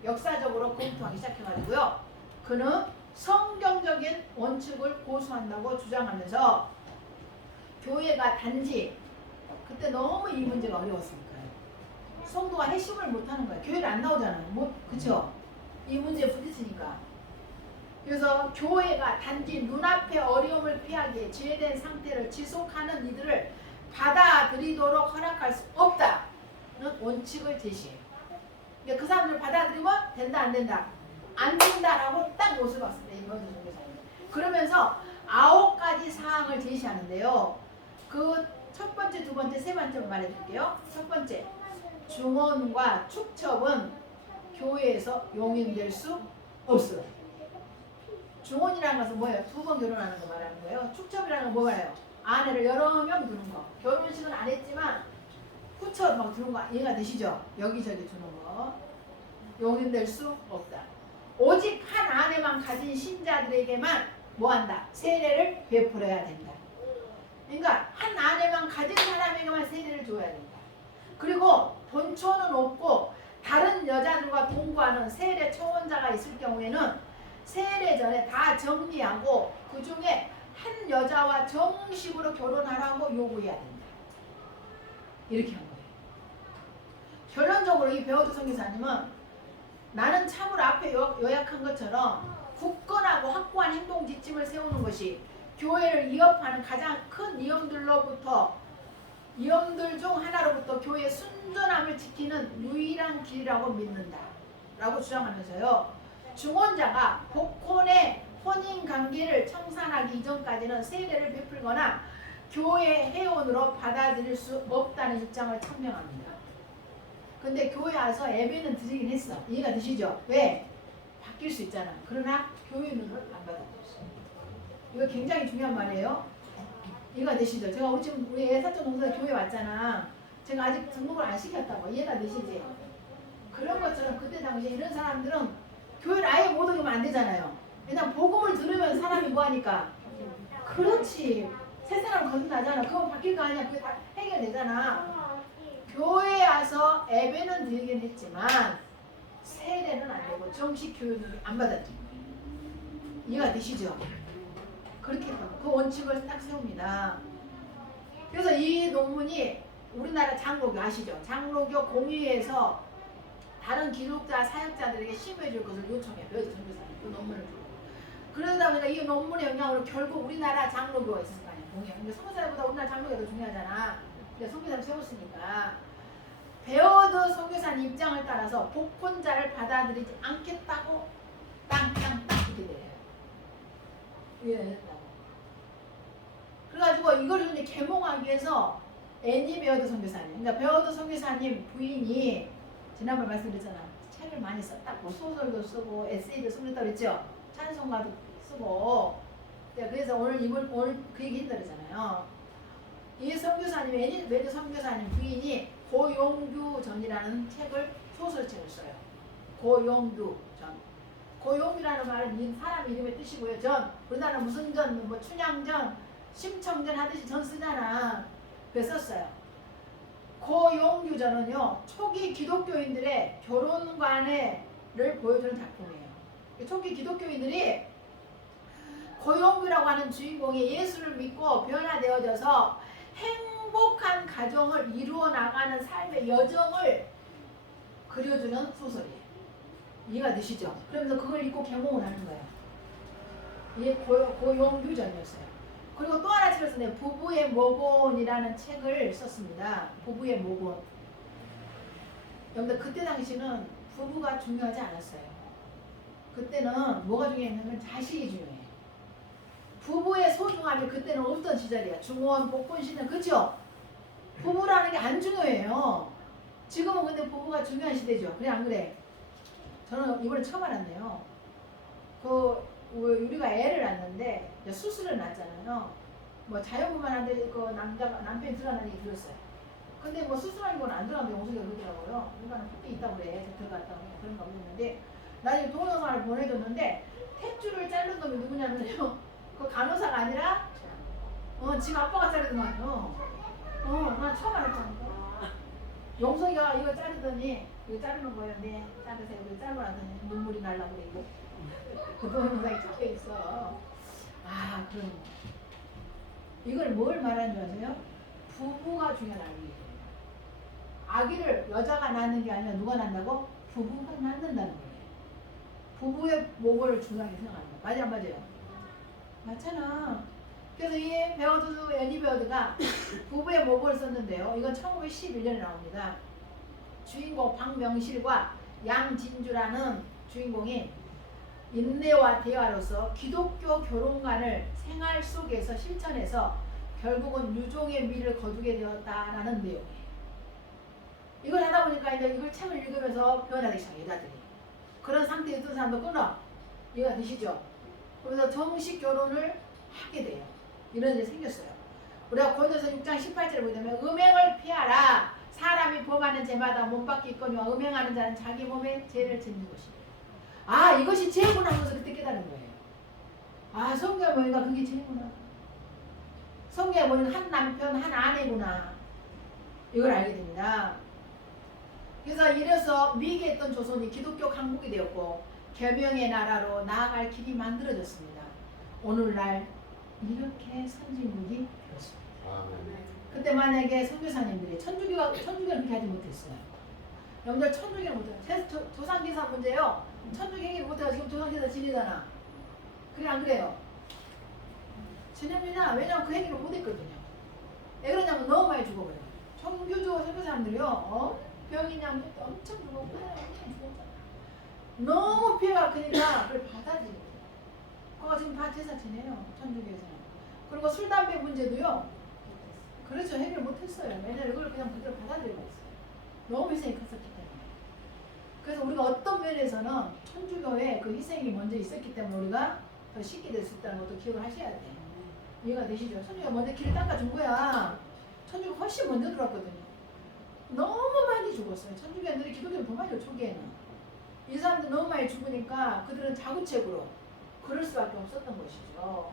역사적으로 검토하기 시작해가지고요. 그는 성경적인 원칙을 고수한다고 주장하면서 교회가 단지 그때 너무 이 문제가 어려웠으니까요. 성도가 핵심을 못하는 거예요. 교회를 안 나오잖아요. 그쵸? 이 문제에 부딪히니까. 그래서 교회가 단지 눈앞의 어려움을 피하기에 죄된 상태를 지속하는 이들을 받아들이도록 허락할 수 없다는 원칙을 제시해요. 그러니까 그 사람들 받아들이면 된다 안 된다? 안 된다라고 딱 못을 봤습니다. 이번 선교사님. 그러면서 9가지 사항을 제시하는데요. 그 첫 번째, 두 번째, 세 번째로 말해드릴게요. 첫 번째, 중원과 축첩은 교회에서 용인될 수 없어요. 중원이라는 것은 뭐예요? 두 번 결혼하는 거 말하는 거예요. 축첩이라는 건 뭐예요? 아내를 여러 명 두는 거. 결혼식은 안 했지만 후처 막 두는 거 이해가 되시죠? 여기저기 두는 거. 용인될 수 없다. 오직 한 아내만 가진 신자들에게만 뭐한다? 세례를 베풀어야 된다. 그러니까 한 아내만 가진 사람에게만 세례를 줘야 된다. 그리고 본초는 없고 다른 여자들과 동거하는 세례 초혼자가 있을 경우에는 세례 전에 다 정리하고 그 중에 한 여자와 정식으로 결혼하라고 요구해야 된다. 이렇게 한 거예요. 결론적으로 이 베어드 선교사님은 나는 참으로 앞에 요약한 것처럼 굳건하고 확고한 행동 지침을 세우는 것이 교회를 위협하는 가장 큰 위험들 중 하나로부터 교회의 순전함을 지키는 유일한 길이라고 믿는다 라고 주장하면서요. 중혼자가 복혼의 혼인관계를 청산하기 이전까지는 세례를 베풀거나 교회 회원으로 받아들일 수 없다는 입장을 천명합니다. 근데 교회 와서 예배는 드리긴 했어. 이해가 되시죠? 왜? 바뀔 수 있잖아. 그러나 교회 눈을 안 받아들였어. 이거 굉장히 중요한 말이에요. 이해가 되시죠? 제가 지금 우리 애사촌 동생 교회 왔잖아. 제가 아직 등록을 안 시켰다고. 이해가 되시지? 그런 것처럼 그때 당시에 이런 사람들은 교회를 아예 못 오면 안 되잖아요. 왜냐면 복음을 들으면 사람이 뭐하니까? 그렇지. 새 사람 거듭나잖아. 그건 바뀔 거 아니야. 그게 다 해결되잖아. 교회에 와서 예배는 드리긴 했지만 세례는 안 되고 정식 교육을 안 받았죠. 이해가 되시죠? 그렇게 그 원칙을 딱 세웁니다. 그래서 이 논문이 우리나라 장로교 아시죠? 장로교 공의회에서 다른 기독자 사역자들에게 심의해 줄 것을 요청해요. 베어드 선교사님 그 논문을 주고. 그러다 보니까 이 논문의 영향으로 결국 우리나라 장로교가 있을 거 아니에요. 공의회. 근데 선교사보다 우리나라 장로교가 더 중요하잖아. 근데 선교사님 세웠으니까 베어드 선교사님 입장을 따라서 복혼자를 받아들이지 않겠다고 땅땅땅 이렇게 돼요. 왜 했다고? 그래가지고 이걸 이제 계몽하기 위해서 애니 베어드 선교사님, 그러니까 베어드 선교사님 부인이 지난번 말씀드렸잖아. 책을 많이 썼다고 소설도 쓰고 에세이도 쓰고 그랬죠. 찬송가도 쓰고. 그래서 오늘 그 얘기 했더랬잖아요. 이 선교사님, 애니 베어드 선교사님 부인이 고용규 전이라는 책을 소설책을 써요. 고용규 전. 고용규라는 말은 사람 이름의 뜻이고요. 전, 우리나라 무슨 전, 뭐 춘향전, 심청전 하듯이 전 쓰잖아. 그래서 썼어요. 고용규 전은요, 초기 기독교인들의 결혼관을 보여주는 작품이에요. 초기 기독교인들이 고용규라고 하는 주인공이 예수를 믿고 변화되어져서 행복한 가정을 이루어 나가는 삶의 여정을 그려주는 소설이에요. 이해가 되시죠? 그러면서 그걸 읽고 계몽을 하는 거예요. 이게 고용규전이었어요. 그리고 또 하나 책을 썼네요. 부부의 모본이라는 책을 썼습니다. 부부의 모본. 여러분들 그때 당시는 부부가 중요하지 않았어요. 그때는 뭐가 중요했냐면 자식이 중요해요. 부부의 소중함이 그때는 없던 시절이에요. 중원, 복권 시대, 그렇죠? 부부라는 게 안 중요해요. 지금은 근데 부부가 중요한 시대죠. 그래 안 그래? 저는 이번에 처음 알았네요. 우리가 애를 낳는데 수술을 낳잖아요. 뭐 자연분만 한데 그 남편이 들어가는 얘기 들었어요. 근데 뭐 수술하는 건 안 들어가는데 영숙이가 그러더라고요. 누가는 밖에 있다고 그래. 들어갔다고 그런 거 없는데 나중에 동영상을 보내줬는데 탯줄을 자른 놈이 누구냐면요. 그 간호사가 아니라 지금 아빠가 자르는 거 아니에요. 나 처음 알았다니까. 영석이가 이거 자르더니 이거 자르는 거예요. 네, 자르세요. 이거 자르라더니 눈물이 날라고 그래 이거. 그 동영상에 찍혀 있어. 아, 그럼 이걸 뭘 말하는 줄 아세요? 부부가 중요한 아기예요. 아기를 여자가 낳는 게 아니라 누가 낳는다고? 부부가 낳는다는 거예요. 부부의 모범을 중요하게 생각합니다. 맞아, 안 맞아요? 맞잖아. 그래서 이 애니 베어드가 부부의 모범을 썼는데요. 이건 1911년에 나옵니다. 주인공 박명실과 양진주라는 주인공이 인내와 대화로서 기독교 결혼관을 생활 속에서 실천해서 결국은 유종의 미를 거두게 되었다라는 내용이에요. 이걸 하다 보니까 이제 이걸 책을 읽으면서 변하기 시작해요, 여자들이. 그런 상태에 있던 사람도 끊어. 이해가 되시죠? 그래서 정식 결혼을 하게 돼요. 이런 일이 생겼어요. 우리가 고린도서 6장 18절에 보게 되면 음행을 피하라. 사람이 범하는 죄마다 몸밖에 있거니와 음행하는 자는 자기 몸에 죄를 짓는 것이다. 아, 이것이 죄구나 하면서 그때 깨달은 거예요. 아, 성경에 보니까 그게 죄구나. 성경에 보니까 한 남편 한 아내구나. 이걸 알게 됩니다. 그래서 이래서 미개했던 조선이 기독교 강국이 되었고 계명의 나라로 나아갈 길이 만들어졌습니다. 오늘날 이렇게 선진국이 되었습니다. 그때 만약에 선교사님들이 천주교를 그렇게 하지 못했어요. 여러분들 천주교를 못해요. 조상기사 문제요. 천주교 행위를 못해서 지금 조상기사 지내잖아. 그래 안 그래요? 지냅니다. 왜냐면 그 행위를 못했거든요. 왜 그러냐면 너무 많이 죽어버려요. 천주교 선교사님들이요. 병이냐 엄청 죽었고 너무 피해가 크니까 그걸 받아들이는 거예요. 그거 지금 다 제사 지내요. 천주교에서는. 그리고 술, 담배 문제도요. 그렇죠. 해결 못했어요. 왜냐면 이걸 그냥 그대로 받아들이고 있어요. 너무 희생이 컸었기 때문에. 그래서 우리가 어떤 면에서는 천주교의 그 희생이 먼저 있었기 때문에 우리가 더 쉽게 될 수 있다는 것도 기억을 하셔야 돼요. 이해가 되시죠? 천주교가 먼저 길을 닦아준 거야. 천주교가 훨씬 먼저 들어왔거든요. 너무 많이 죽었어요. 천주교인들이 기독교를 더 많이 줘, 초기에는. 이 사람들 너무 많이 죽으니까 그들은 자구책으로 그럴 수밖에 없었던 것이죠.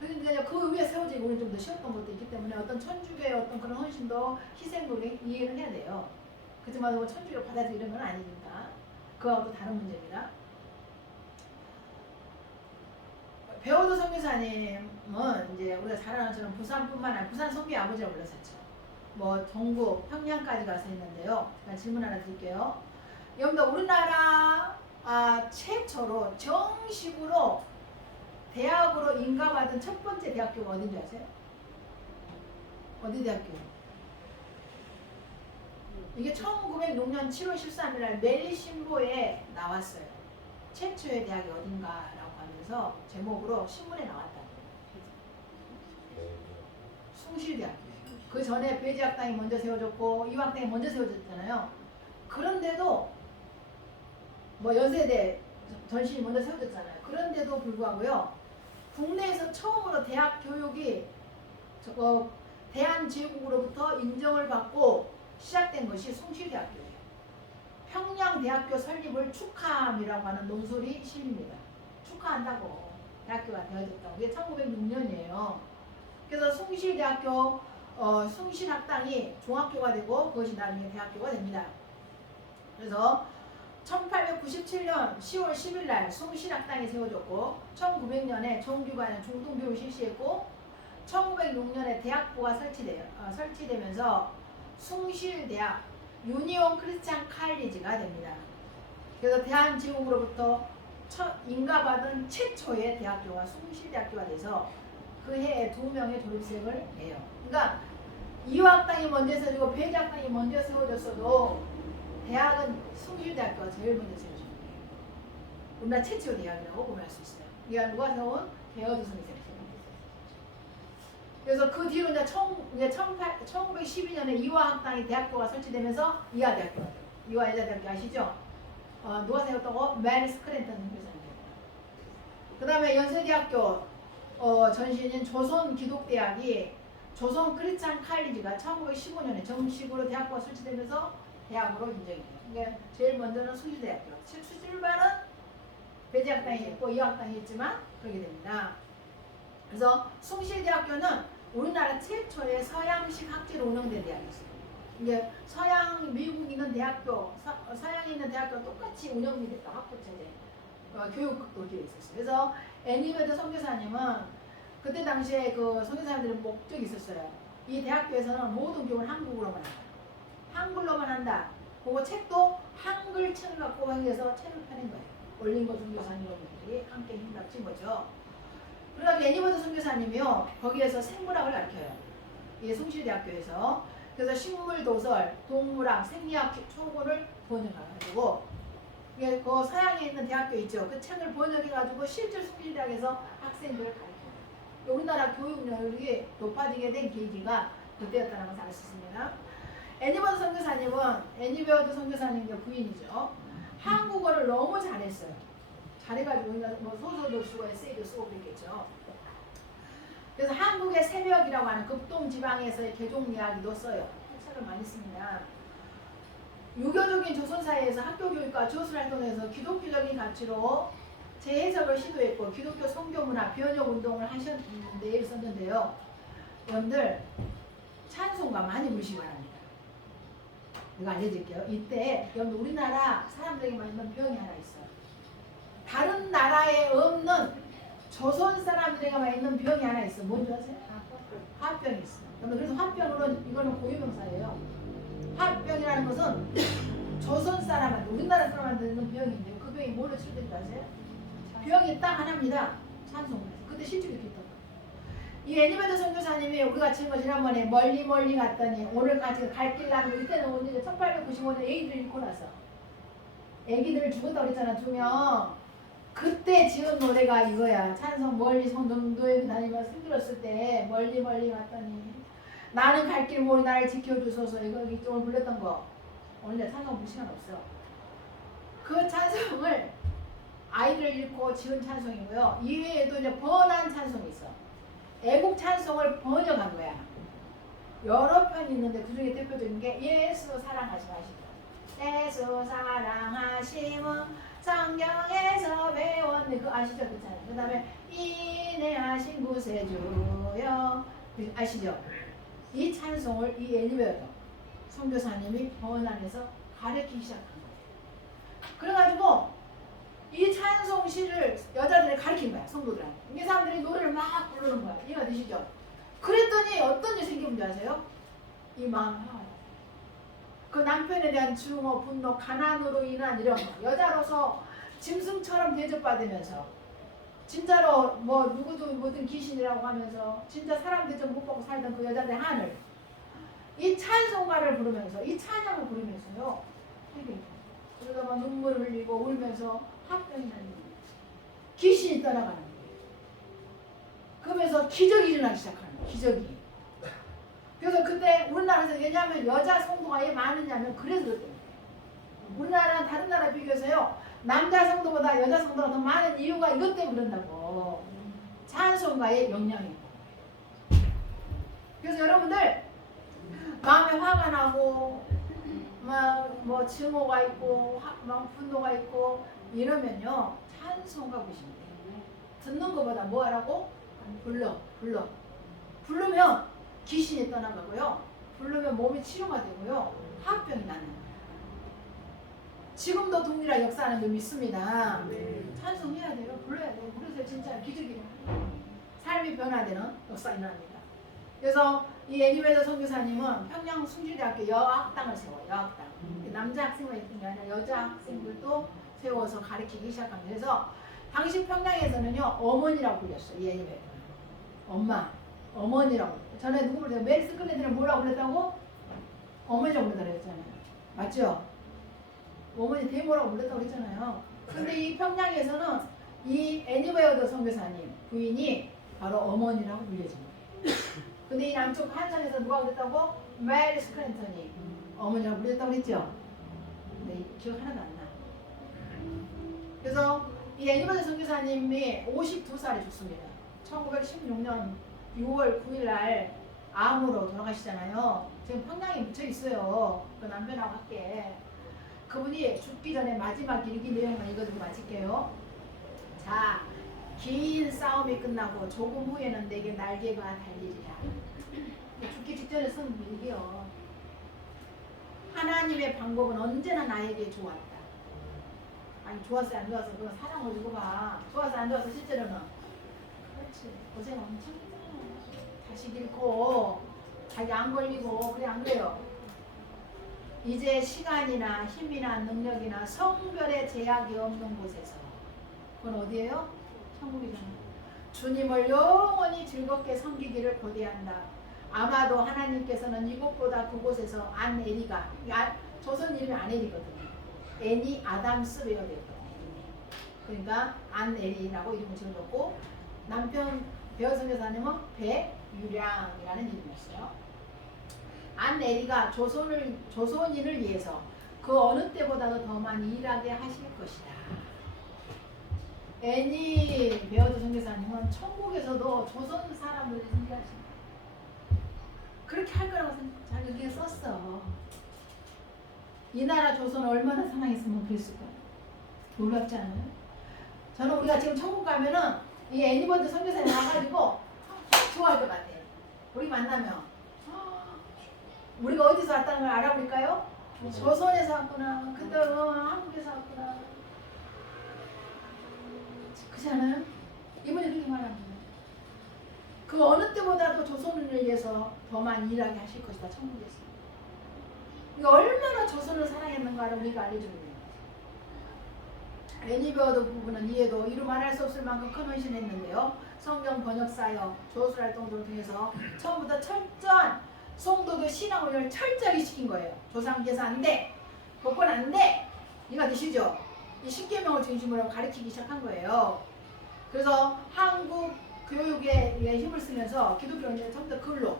그런데 그 위에 세워지고 우리는 좀 더 쉬웠던 것도 있기 때문에 어떤 천주교의 어떤 그런 헌신도 희생도 이해를 해야 돼요. 그렇지만 뭐 천주교 받아들이는 건 아니니까. 그거하고 또 다른 문제입니다. 배우도 선교사님은 이제 우리가 잘 아는 것처럼 부산뿐만 아니라 부산 선교의 아버지라고 불렀었죠. 뭐 전국 평양까지 가서 했는데요. 질문 하나 드릴게요. 여러분들 우리나라 최초로 정식으로 대학으로 인가받은 첫 번째 대학교가 어딘지 아세요? 어디 대학교? 이게 1906년 7월 13일 날 멜리신보에 나왔어요. 최초의 대학이 어딘가라고 하면서 제목으로 신문에 나왔다. 숭실대학교. 그 전에 배지학당이 먼저 세워졌고 이화학당이 먼저 세워졌잖아요. 그런데도 뭐 연세대 전신이 먼저 세워졌잖아요. 그런데도 불구하고요. 국내에서 처음으로 대학 교육이 대한제국으로부터 인정을 받고 시작된 것이 숭실대학교예요. 평양대학교 설립을 축하함이라고 하는 논술이 실립니다. 축하한다고 대학교가 되어졌다고. 이게 1906년이에요. 그래서 숭실대학교 숭실학당이 종합교가 되고 그것이 나중에 대학교가 됩니다. 그래서 1897년 10월 10일 날 숭실학당이 세워졌고 1900년에 정규반의 중등교육을 실시했고 1906년에 대학부가 설치되면서 숭실대학 유니온 크리스찬 칼리지가 됩니다. 그래서 대한제국으로부터 인가받은 최초의 대학교가 숭실대학교가 돼서 그 해에 2명의 졸업생을 내요. 그러니까 이화학당이 먼저 세워지고 배지학당이 먼저 세워졌어도 대학은 숭실대학교가 제일 먼저 세워진 거예요. 우리나라 최초 대학이라고 보면 할 수 있어요. 이가 누가 세운? 개어드 선생님이. 그래서 그 뒤로 이제 1912년에 이화학당이 대학교가 설치되면서 이화대학교가 돼요. 이화여자대학교 아시죠? 누가 세웠다고? 메리 스크랜턴 선교사님. 그 다음에 연세대학교 전신인 조선기독대학이 조선 크리스찬 칼리지가 1915년에 정식으로 대학교가 설치되면서 대학으로 인정이 돼요. 그러니까 제일 먼저는 숭실대학교. 출발은 배지학당이 있고 이화학당이 있지만 그렇게 됩니다. 그래서 숭실대학교는 우리나라 최초의 서양식 학제로 운영된 대학이었어요. 이게 서양 미국 있는 대학교, 서양에 있는 대학교 똑같이 운영이 됐다. 학부 체제, 교육도 되어 있었어요. 그래서 애니베드 선교사님은 그때 당시에 그 선교사님들의 목적이 있었어요. 이 대학교에서는 모든 교육을 한국어로만 한다. 한글로만 한다. 그리고 책도 한글 책을 갖고 하기 위해서 책을 펴낸 거예요. 올린고 선교사님들이 함께 힘납친 거죠. 그러다 애니버드 선교사님이요 거기에서 생물학을 가르쳐요. 이 숭실대학교에서. 그래서 식물도설, 동물학, 생리학 초고를 번역해가지고 그 서양에 있는 대학교 있죠. 그 책을 번역해가지고 실제 숭실대학에서 학생들을 가르쳐요. 우리나라 교육열이 높아지게 된 계기가 그때였다는 것을 알 수 있습니다. 애니버드 선교사님은 애니버드 선교사님의 부인이죠. 한국어를 너무 잘했어요. 잘해가지고 뭐 소설도 쓰고 에세이도 쓰고 그랬겠죠. 그래서 한국의 새벽이라고 하는 극동 지방에서의 개종 이야기도 써요. 책을 많이 씁니다. 유교적인 조선사회에서 학교 교육과 저술활동에서 기독교적인 가치로 재해석을 시도했고 기독교 성교문화 변혁 운동을 하셨는데 썼는데요. 여러분들 찬송가 많이 부르시기 바랍니다. 이거 알려드릴게요. 이때 여러분들 우리나라 사람들에게만 있는 병이 하나 있어요. 다른 나라에 없는 조선 사람들에게만 있는 병이 하나 있어. 뭔지 아세요? 화병이 있어. 그래서 화병으로는 이거는 고유명사예요. 화병이라는 것은 조선 사람한테 우리나라 사람한테 있는 병인데 그 병이 뭘로 치료된지 아세요? 병이 딱 하나입니다. 찬송가. 그때 실제로 이렇게 있던 거예요. 이 애니베드 선교사님이 우리가 지금 지난번에 멀리 갔더니 오늘 같이 갈 길 나는 이때는 언제 1895년 애기들 잃고 나서 애기들 죽었다고 그랬잖아 2명. 그때 지은 노래가 이거야. 찬송 멀리 성동도에 다니면서 힘들었을 때 멀리 갔더니 나는 갈 길 모르 나를 지켜주소서. 이거 오늘 불렀던 거. 오늘 찬송 볼 시간 없어. 그 찬송을 아이들 읽고 지은 찬송이고요. 이외에도 이제 번안 찬송이 있어. 애국 찬송을 번역한 거야. 여러 편이 있는데 그 중에 대표적인 게 예수 사랑하심 아시죠? 예수 사랑하심은 성경에서 배웠는데 그거 아시죠? 그렇잖아요. 그 다음에 인내하신 구세주여 아시죠? 이 찬송을 이 애니베드 선교사님이 번안에서 가르치기 시작한 거예요. 그래가지고 이 찬송시를 여자들이 가르친 거야. 성도들한테. 이 사람들이 노래를 막 부르는 거야. 이해가 되시죠? 그랬더니 어떤 일이 생기는지 아세요? 이 마음 그 남편에 대한 증오, 분노, 가난으로 인한 이런 거. 여자로서 짐승처럼 대접받으면서 진짜로 뭐 누구도 모든 귀신이라고 하면서 진짜 사람 대접 못 받고 살던 그 여자들의 한을 이 찬송가를 부르면서 이 찬양을 부르면서요. 그러다 막 눈물을 흘리고 울면서 화병이 나는 거예요. 귀신이 떠나가는 거예요. 그러면서 기적이 일어나기 시작하는 거예요. 기적이. 그래서 그때 우리나라에서 왜냐하면 여자 성도가 왜 많으냐면 그래서 그랬대요. 우리나라는 다른 나라 비교해서요 남자 성도보다 여자 성도가 더 많은 이유가 이것 때문에 그런다고. 찬송가의 영향이. 그래서 여러분들 마음에 화가 나고 막 뭐 증오가 있고 막 분노가 있고 이러면요 찬송가 보시면 돼요. 듣는 것보다 뭐 하라고? 부르면 귀신이 떠나가고요. 부르면 몸이 치료가 되고요. 화병이 나는 거예요. 지금도 동일한 역사는 좀 있습니다. 찬송해야 돼요. 불러야 돼요. 그래서 진짜 기적이에요. 삶이 변화되는 역사 일어납니다. 그래서 이 애니메이터 선교사님은 평양 숭실대학교 여학당을 세워요. 여학당. 남자 학생만 있는 게 아니라 여자 학생들도 세워서 가르치기 시작합니다. 그래서 당시 평양에서는요 어머니라고 불렸어요. 이 애니메이터는. 엄마, 어머니라고. 전에 누구 불렀어요? 메리스 클랜드는 뭐라고 불렀다고? 어머니라고 불렀다고 했잖아요. 맞죠? 어머니 대모라고 불렀다고 했잖아요. 근데 이 평양에서는 이 애니메이터 선교사님 부인이 바로 어머니라고 불려진 거예요. 근데 이 남쪽 한산에서 누가 그랬다고? 메리스 클랜턴이 어머니라고 불렸다고 그랬죠? 근데 기억 하나도 안 나. 그래서 이 애니메이터 선교사님이 52살에 죽습니다. 1916년 6월 9일 날 암으로 돌아가시잖아요. 지금 평양에 묻혀 있어요. 그 남편하고 함께. 그분이 죽기 전에 마지막 일기 내용만 읽어드리고 마칠게요. 자, 긴 싸움이 끝나고 조금 후에는 내게 날개가 달리리라. 죽기 직전에 쓴 일기요. 하나님의 방법은 언제나 나에게 좋았다. 아니 좋았어요 안 좋았어 그건 사랑을 주고 봐. 좋았어 안 좋았어 실제로는. 그렇지. 고생 엄청 했잖아. 자식 잃고 자기 안 걸리고 그래 안 그래요? 이제 시간이나 힘이나 능력이나 성별의 제약이 없는 곳에서 그건 어디예요? 천국이잖아. 주님을 영원히 즐겁게 섬기기를 고대한다. 아마도 하나님께서는 이곳보다 그곳에서 안에리가 조선 이름이 안에리거든요. 애니 아담스 베어 되거든요. 그러니까 안에리라고 이름을 지어줬고 남편 베어 선교사님은 배유량이라는 이름이었어요. 안에리가 조선인을 위해서 그 어느 때보다도 더 많이 일하게 하실 것이다. 애니 베어드 선교사님은 천국에서도 조선 사람들을 일하신다. 그렇게 할 거라고 자기가 썼어. 이 나라 조선 얼마나 사랑했으면 그랬을까? 놀랍지 않아요? 저는 우리가 지금 천국 가면은 이 애니버드 선교사님 나가지고 좋아할 것 같아. 우리 만나면 우리가 어디서 왔다는 걸 알아볼까요? 조선에서 왔구나. 근데 한국에서 왔구나. 그렇지 않아요? 이분이 그렇게 말합니다. 그 어느 때보다도 조선을 위해서 더 많이 일하게 하실 것이다. 천국에서. 그러니까 얼마나 조선을 사랑했는가를 우리가 알려주는 거예요. 애니베어드 부부는 이에도 이루 말할 수 없을 만큼 큰 헌신을 했는데요. 성경 번역사역, 조술활동들을 통해서 처음부터 철저한 성도들 신앙훈련을 철저하게 시킨 거예요. 조상 제사 안 돼. 복권 안 돼. 이해가 되시죠? 이 십계명을 중심으로 가르치기 시작한 거예요. 그래서 한국 교육에 힘을 쓰면서 기독교는 전부 다 글로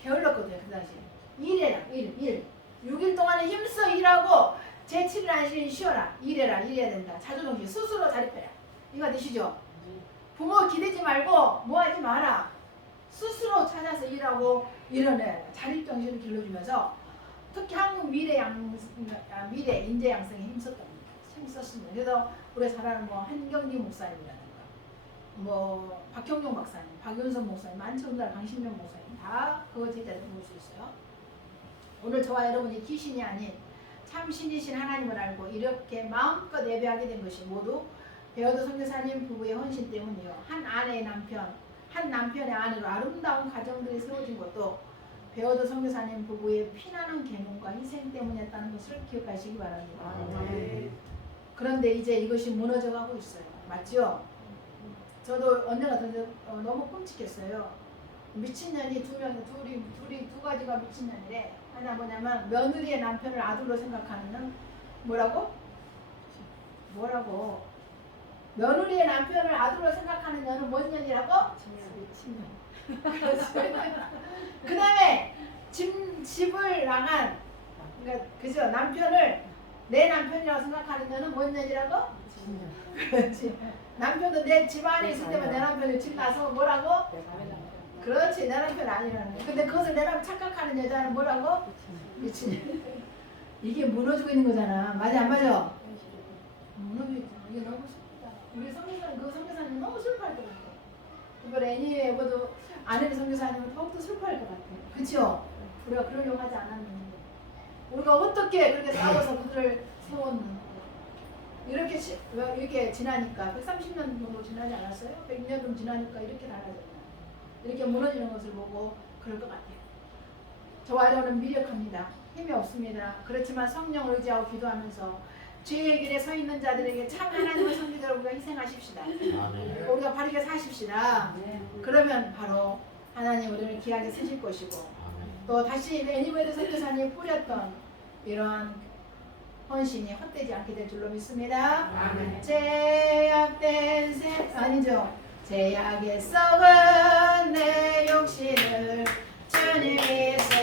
게을렀거든요. 그 당시에. 일해라. 일. 6일 동안에 힘써 일하고 제7일 안식일 쉬어라. 일해야 된다. 자조정신 스스로 자립해라. 이해가 되시죠? 부모 기대지 말고 뭐 하지 마라. 스스로 찾아서 일하고 일어내 자립정신을 길러주면서 특히 한국 미래 인재 양성에 힘썼습니다. 그래서 우리가 잘 아는 뭐 한경리 목사님이라든가 뭐 박형용 박사님, 박윤선 목사님, 만청달 강신명 목사님 다 그거 제자들 볼 수 있어요. 오늘 저와 여러분이 귀신이 아닌 참신이신 하나님을 알고 이렇게 마음껏 예배하게 된 것이 모두 베어드 선교사님 부부의 헌신 때문이요. 한 남편의 아내로 아름다운 가정들이 세워진 것도 베어드 선교사님 부부의 피나는 계몽과 희생 때문이었다는 것을 기억하시기 바랍니다. 네. 그런데 이제 이것이 무너져가고 있어요. 맞죠? 저도 언젠가 너무 끔찍했어요. 미친년이 둘이 두 가지가 미친년이래. 하나 뭐냐면 며느리의 남편을 아들로 생각하는 뭐라고? 며느리의 남편을 아들로 생각하는 년은 뭔 년이라고? 미친년. 그 다음에 집을 나간 그러니까 그죠 남편을 내 남편이라고 생각하는 년은 뭔 년이라고? 그렇지. 남편도 내 집 안에 있을 때만 내 남편이 집 나서 뭐라고? 그렇지 내 남편 아니라는 거야. 근데 그것을 내 남편 착각하는 여자는 뭐라고? 미친. 이게 무너지고 있는 거잖아. 맞아 안 맞아? 무너지고 이게 너무 슬프다. 우리 성교사님 그 성교사님 너무 슬퍼할 것 같아. 이번 애니의 여보도 아내의 성교사님은 더욱더 슬퍼할 것 같아. 그쵸? 우리가 그러려고 하지 않았는데 우리가 어떻게 그렇게 싸워서 그들을 세웠는가. 이렇게 지나니까 130년 정도 지나지 않았어요? 100년 정도 지나니까 이렇게 달라졌나. 이렇게 무너지는 것을 보고 그럴 것 같아요. 저와 여러분은 미력합니다. 힘이 없습니다. 그렇지만 성령을 의지하고 기도하면서 죄의 길에 서 있는 자들에게 참 하나님을 섬기도록 우리가 희생하십시다. 우리가 바르게 사십시다. 그러면 바로 하나님 우리를 귀하게 쓰실 것이고 또 다시 애니메이드 선교사님이 뿌렸던 이런 헌신이 헛되지 않게 될 줄로 믿습니다. 제약된 아니죠. 제약의 썩은